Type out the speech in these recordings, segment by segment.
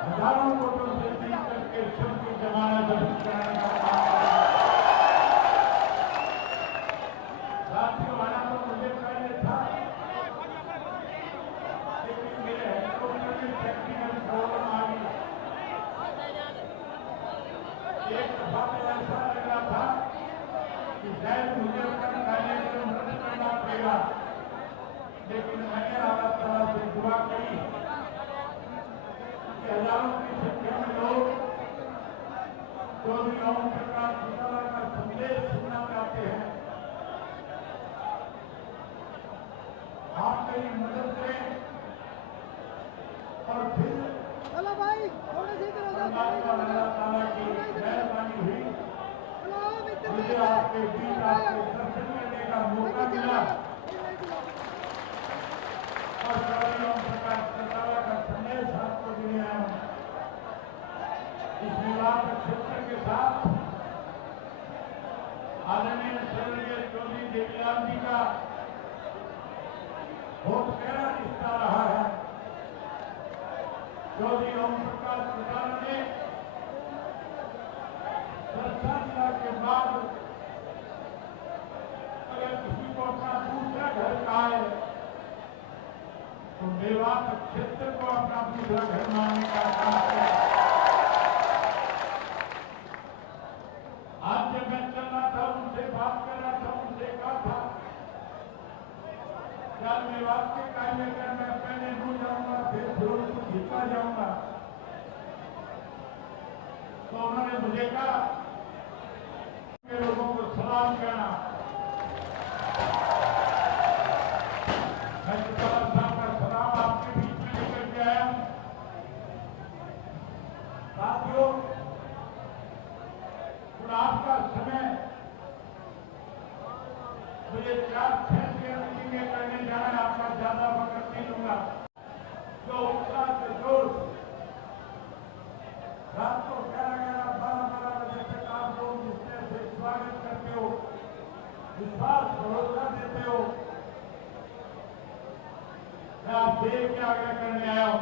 हजारों वोटों से जीत करके सबकी जमानत दर्ज कराने का काम साथियों आना तो मुझे पहले था, लेकिन मेरे हेलीकॉप्टर में टेक्निकल प्रॉब्लम आ गई। एक दफा तो ऐसा लग रहा था कि शायद मुझे अपना कार्यक्रम रद्द करना पड़ेगा, लेकिन मैंने अल्लाह ताला से दुआ करी कि हजारों की संख्या में लोग चौधरी ओम प्रकाश चौटाला का संदेश सुनना चाहते हैं। आप मेरी मदद करें और फिर परमात्मा अल्लाह ताला की मेहरबानी हुई, मुझे आपके बीच आपके दर्शन करने का मौका मिला और चौधरी ओम प्रकाश चौटाला का संदेश आपको देने आया हूं। इस विवाद क्षेत्र के साथ आदरणीय स्वर्गीय चौधरी देवीलाल जी का बहुत गहरा रिश्ता रहा है। चौधरी ओम प्रकाश चौटाला ने सरसा जिला के बाद अगर किसी को अपना दूसरा घर कहा है तो मेवात क्षेत्र को अपना दूसरा घर मानने का काम किया। आज जब मैं चल रहा था, उनसे बात कर रहा था, उनसे कहा था क्या मेवात के कार्यक्रम में पहले नहीं जाऊंगा, फिर फिरोजपुर जीता जाऊंगा। तो उन्होंने मुझे कहा के लोगों को सलाम कहना। मैं चौटाला साहब का सलाम आपके बीच में लेकर के आया हूं। साथियों, चुनाव का समय मुझे 4-6 मीटिंगें करने जाना है, आपका ज्यादा वक्त नहीं लूंगा। जो उत्साह से जोश रात को 11-12 बजे तक आप लोग जिस तरह से स्वागत करते हो, विश्वास भरोसा देते हो, मैं आपसे एक आग्रह करने आया हूं।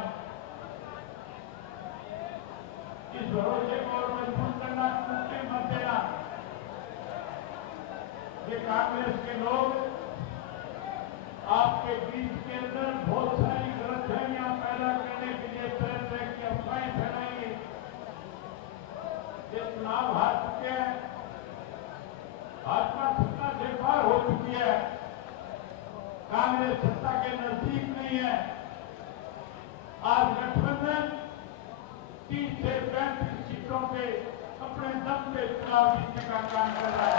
इस भरोसे को और मजबूत करना, टूटने मत देना। ये कांग्रेस के लोग आपके बीच के अंदर बहुत सारी गलतफहमियां पैदा करने के लिए तरह तरह की अफवाहें फैलाएंगे। ये चुनाव हार चुके हैं, भाजपा सत्ता से पार हो चुकी है, कांग्रेस सत्ता के नजदीक नहीं है। आज गठबंधन 30 से 35 सीटों पे अपने दम पे चुनाव जीतने का काम कर रहा है।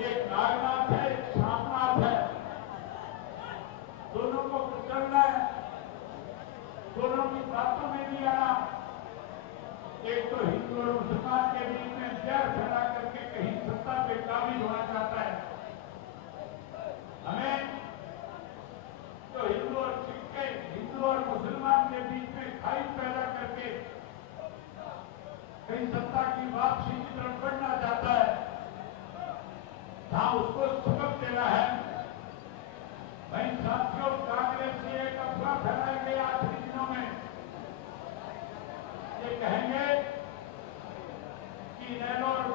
एक नागनाथ है, एक सामनाथ है, दोनों को कुचलना है, दोनों की बातों में नहीं आना। एक तो हिंदू और मुसलमान के बीच में जहर फैला करके कहीं सत्ता पे काबिज होना चाहता है। हमें तो हिंदू और सिख के, हिंदू और मुसलमान के बीच में खाई पैदा करके कहीं सत्ता की वापसी की तरफ बढ़ना चाहता है। जहां उसको सबक देना है। भाई साथियों, कांग्रेस ने एक अफवाह फैलाई गई आखिरी दिनों में, ये कहेंगे कि नैनो और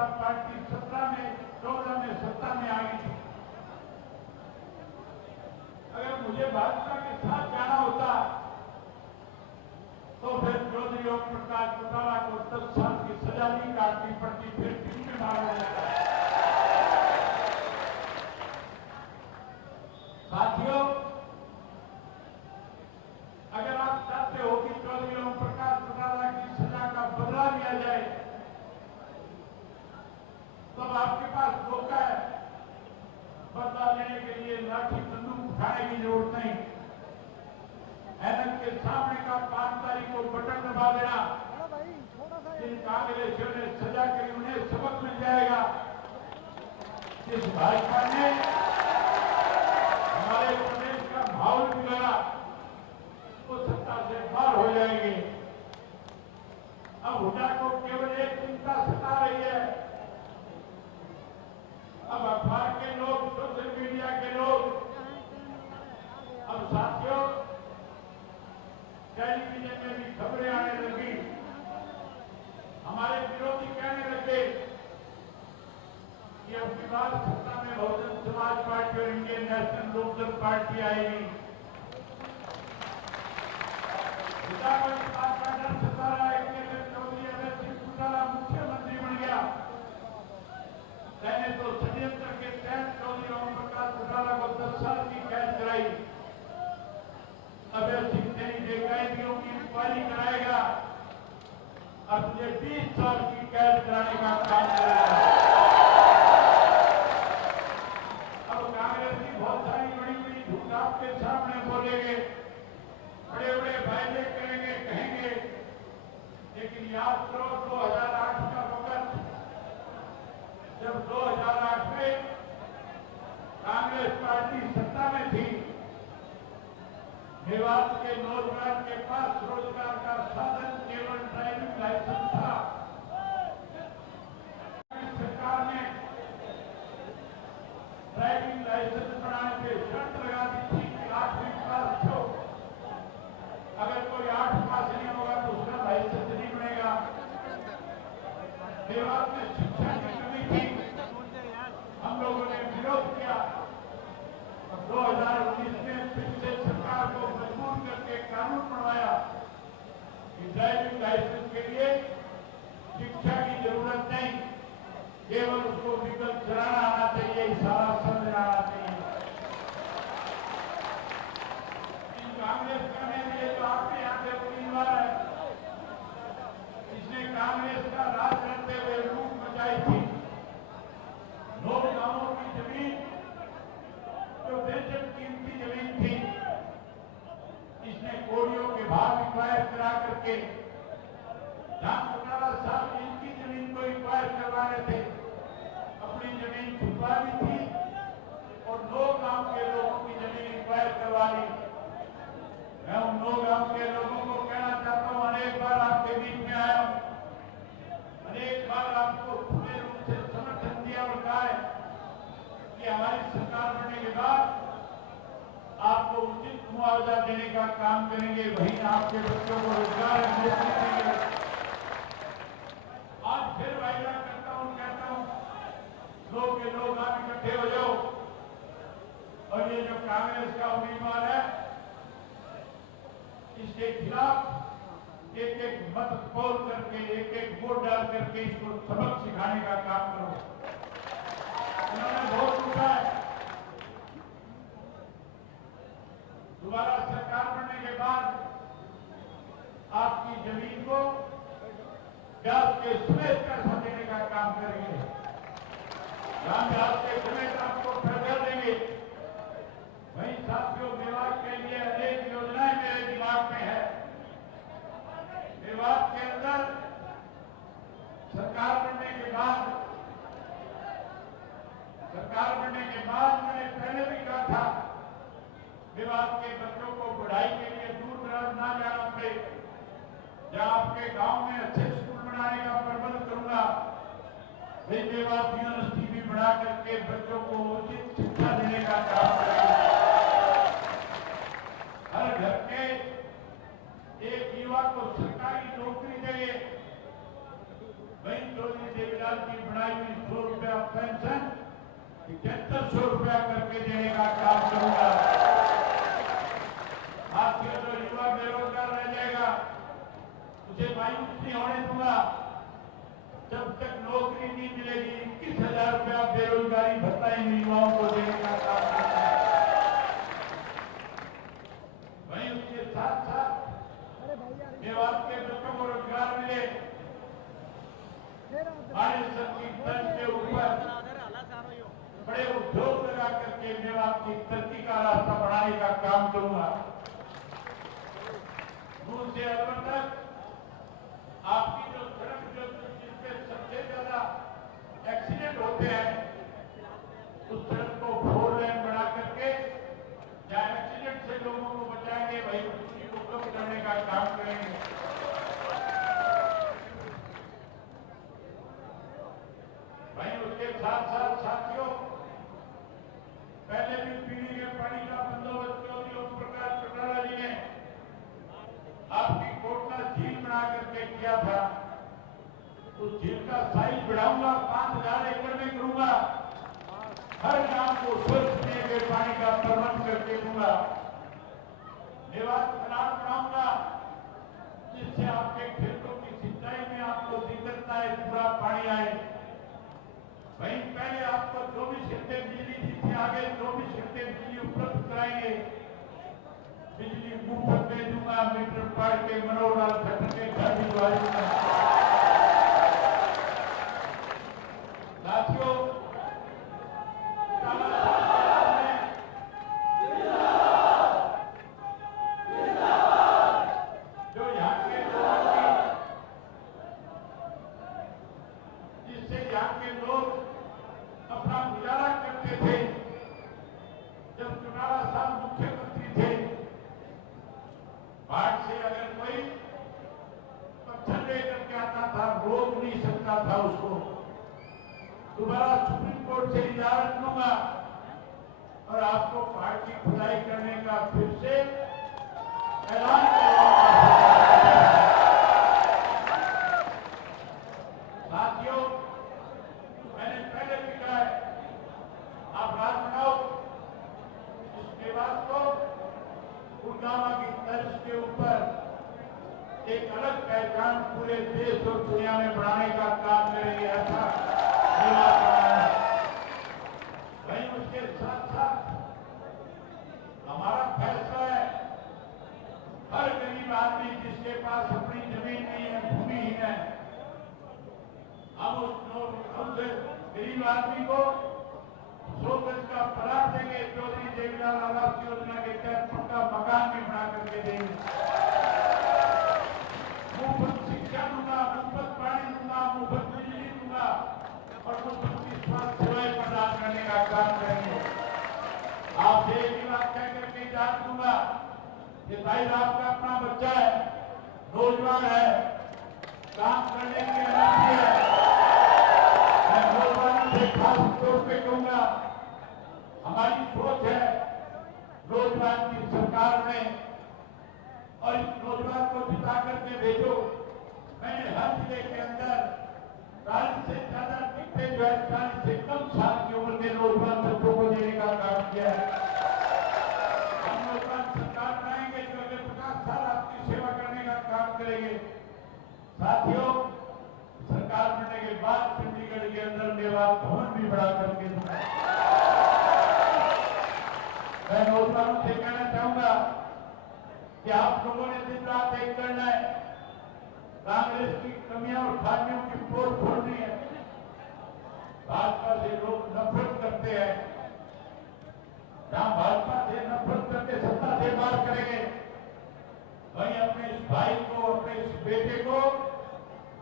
जनता पार्टी 14 में सत्ता में आ गई थी। अगर मुझे भाजपा के साथ जाना होता तो फिर चौधरी ओम प्रकाश चौटाला को 10 साल की सजा नहीं काटनी पड़ती, फिर टीम में मारा जाता। साथियों, अगर आप चाहते हो कि चौधरी ओम प्रकाश चौटाला की सजा का बदला लिया जाए, तब आपके पास मौका है। बदला लेने के लिए लाठी बंदूक उठाने की जरूरत नहीं। ऐनक के सामने का 5 तारीख को बटन दबा देना। जिन कांग्रेसियों ने सजा करी उन्हें सबक मिल जाएगा। इस भाजपा ने हमारे प्रदेश का माहौल बिगाड़ा, वो सत्ता से बाहर हो जाएंगे। अब हुड्डा को केवल एक चिंता सता रही है। अब अखबार के लोग, सोशल मीडिया के लोग, अब साथियों टेलीविजन में भी खबरें आने लगी। हमारे विरोधी कहने लगे कि अब की बार सत्ता में बहुजन समाज पार्टी और इंडियन नेशनल लोकदल पार्टी आएगी। हुड्डा को इस बात का डर सता रहा है कि अगर चौधरी अभय सिंह चौटाला मुख्यमंत्री बन गया, मैंने तो षड्यंत्र के तहत चौधरी ओम प्रकाश चौटाला को 10 साल की कैद कराई। अभय सिंह तेरी बेकायदियों की इंक्वायरी कराएगा और तुझे 20 साल की कैद कराने का काम करेगा। अब कांग्रेस की बहुत सारी बड़ी बड़ी झूठ आपके सामने बोलेंगे, बड़े बड़े वायदे करेंगे, कहेंगे, लेकिन याद करो 2008 का वक्त, जब 2008 में कांग्रेस पार्टी सत्ता में थी, मेवात के नौजवान के पास रोजगार का साधन केवल ड्राइविंग लाइसेंस था। सरकार ने ड्राइविंग लाइसेंस बनाने पे शर्त लगा दी थी कि 8वीं पास हो। अगर कोई 8 पास नहीं होगा तो उसका लाइसेंस नहीं बनेगा। मेवात में शिक्षा की कमी थी, हम लोगों ने विरोध किया। 2019 में फिर से सरकार को मजबूर करके कानून बनवाया कि ड्राइविंग लाइसेंस के लिए शिक्षा की जरूरत नहीं, केवल उसको विकल्प चलाना आना चाहिए, इशारा समझना आना चाहिए। इन कांग्रेस करने के लिए तो आपके यहाँ पे उम्मीदवार है, इसने कांग्रेस का राज करते हुए लूट मचाई थी। 9 गांवों की जमीन जो बेशक कीमती जमीन थी, इसने कोड़ियों के भाव इंक्वायर करा करके, जहां चौटाला साहब इनकी जमीन को इंक्वायर करवाने थे, अपनी जमीन छुपा दी थी और 9 गांव के लोगों की जमीन इंक्वायर करवा ली। मैं उन 9 गांव के लोगों को कहना चाहता हूं, अनेक बार आपके बीच में आया हूं, अनेक बार आपको खुले रूप से समर्थन दिया और कहा है कि हमारी सरकार बनने के बाद आपको उचित मुआवजा देने का काम करेंगे, वहीं आपके बच्चों को रोजगार नौकरी देंगे। आज फिर वायदा करता हूं, कहता हूं, लोग के लोग आप इकट्ठे हो जाओ और ये जो कांग्रेस का उम्मीदवार है, इसके खिलाफ एक एक मत पोल करके, एक एक वोट डाल करके इसको सबक सिखाने का काम करो। उन्होंने बहुत लूटा है। दोबारा सरकार बनने के बाद आपकी जमीन को ब्याज के समेत पैसा देने का काम करेंगे। जहां ब्याज के समेत आपको कर्जा देंगे। वहीं साथियों, मेवात के लिए अनेक योजनाएं मेरे दिमाग में है। मेवात के अंदर सरकार बनने के बाद मैंने पहले भी कहा था, मेवात के बच्चों को पढ़ाई के लिए दूर दराज ना जाना पड़े। जहां आपके गांव में अच्छे स्कूल बनाने का प्रबंध करूंगा, वही मेवात यूनिवर्सिटी भी बना करके बच्चों को उचित शिक्षा देने का काम करेंगे। हर घर के एक युवा को सरकारी नौकरी देंगे। वहीं चौधरी देवीलाल की बनाई पेंशन 7500 रुपया करके देने का काम करूंगा। आपके जो युवा बेरोजगार रह जाएगा उसे मायूस नहीं होने दूंगा। जब तक नौकरी नहीं मिलेगी 21,000 रुपया बेरोजगारी भत्ता इन युवाओं को देने का काम करना है। वहीं उसके साथ साथ मेवात के बच्चों को रोजगार मिले, हमारे सबकी तर्ज के ऊपर बड़े उद्योग लगा करके मेवात की तरक्की का रास्ता बढ़ाने का काम करूंगा। दूर से अलवर तक आपकी जो सड़क जिसपे सबसे ज्यादा एक्सीडेंट होते हैं उस सड़क को 4 लेन बना करके जहां एक्सीडेंट से लोगों को बचाएंगे वही उसी को कम करने का काम करेंगे। वहीं उसके साथ साथ साथियों पहले भी पीने के पानी का बंदोबस्त चौधरी ओम प्रकाश चौटाला जी ने आपकी कोटला झील बना करके किया था। उस झील का साइज बढ़ाऊंगा, 5,000 एकड़ में करूंगा। हर गांव को स्वच्छ पीने के पानी का प्रबंध करके दूंगा। मेवात तालाब बनाऊंगा जिससे आपके खेतों की सिंचाई में आपको दिक्कत ना आए, पूरा पानी आए। वहीं पहले आपको 24 घंटे बिजली दी थी, आगे 24 घंटे बिजली उपलब्ध कराएंगे। बिजली मुफ्त में दूंगा, मीटर पढ़ के मनोरल घटन के घर भिजवा दूंगा। साथियों जो यहाँ के लोग जिससे यहाँ के लोग अपना गुजारा करते थे, जब चौटाला साहब मुख्यमंत्री थे, बाढ़ से अगर कोई पत्थर लेकर के आता था रोक नहीं सकता था उसको। दोबारा सुप्रीम कोर्ट से इजाजत लूंगा और आपको पहाड़ की खुदाई करने का फिर से ऐलान करूंगा। साथियों मैंने पहले भी कहा है, आप राज बनाओ इस मेवात को गुड़गावा की तर्ज के ऊपर एक अलग पहचान पूरे देश और दुनिया में बढ़ाने का काम करेंगे। ऐसा वहीं उसके साथ साथ हमारा फैसला है, हर गरीब आदमी जिसके पास अपनी जमीन नहीं है, भूमिहीन है, हम उस गरीब आदमी को 100 गज का प्लाट देंगे। चौधरी देवीलाल आवास योजना के तहत पक्का मकान भी बना करके देंगे। मुफ्त शिक्षा दूंगा, मुफ्त पानी दूंगा, मुफ्त बिजली दूंगा और मुफ्त की स्वास्थ्य सेवाएं प्रदान करने का काम करेंगे। आपसे एक ही बात कह करके इजाजत दूंगा कि भाई आपका अपना बच्चा है, नौजवान है, काम करने की एनर्जी है। मैं नौजवानों से खास तौर पे कहूंगा, हमारी सोच है नौजवान की सरकार में और इस नौजवान को जिता करके भेजो। मैंने हर जिले के अंदर 40 से ज्यादा टिकटे जो है 40 से कम साल की उम्र के नौजवान बच्चों को देने का काम किया है। हम नौजवान सरकार बनाएंगे जो अगले 50 साल आपकी सेवा करने का काम करेंगे। साथियों सरकार बनने के बाद चंडीगढ़ के अंदर मेवात भवन भी बड़ा करके दूंगा। मैं नौजवानों से कहना चाहूंगा कि आप लोगों ने दिन रात एक करना है, कांग्रेस की कमियां और खामियों की पोल खोलनी है। भाजपा से लोग नफरत करते हैं, जहां भाजपा से नफरत करके सत्ता से बाहर करेंगे, वहीं अपने इस भाई को, अपने इस बेटे को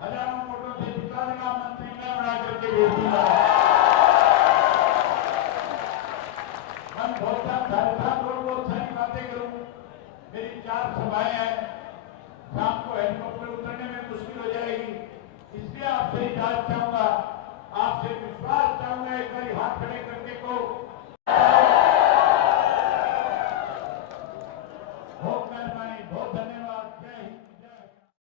हजारों वोटों से जिता देगा, मंत्री न बना करके भेज दूंगा। हम बहुत सारी बातें करूं, मेरी 4 सभाएं हैं, शाम को हेलीकॉप्टर उतरने में मुश्किल हो जाएगी, इसलिए आपसे इजाजत चाहूंगा, आपसे विश्वास चाहूंगा, एक बार हाथ खड़े कर